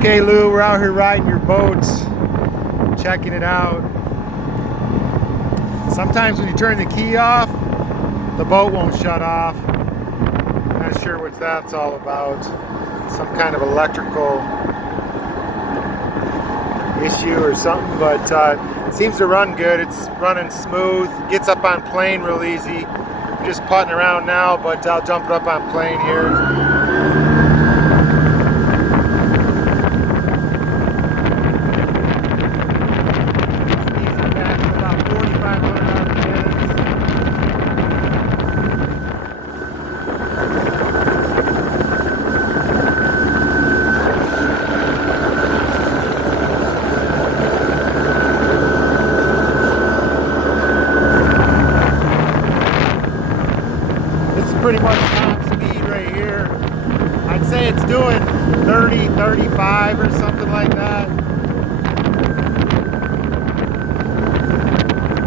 Okay, Lou, we're out here riding your boat, checking it out. Sometimes when you turn the key off, the boat won't shut off. Not sure what that's all about. Some kind of electrical issue or something, but it seems to run good. It's running smooth. Gets up on plane real easy. I'm just putting around now, but I'll jump it up on plane here. Pretty much top speed right here. I'd say it's doing 30, 35 or something like that.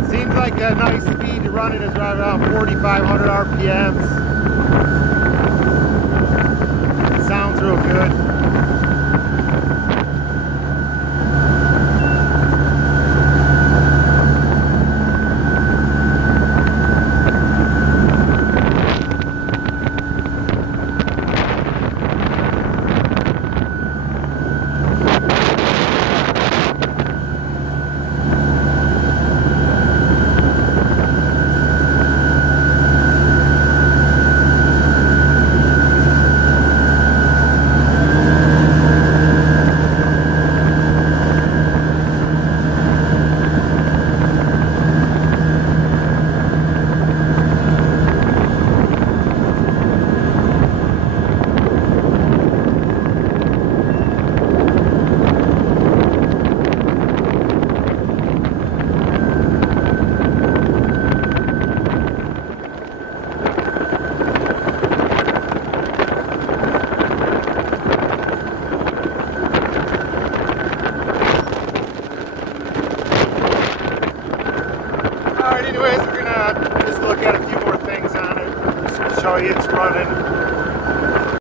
Seems like a nice speed to run it is right around 4,500 RPMs. Sounds real good. Alright, anyways, we're gonna just look at a few more things on it, just to show you it's running.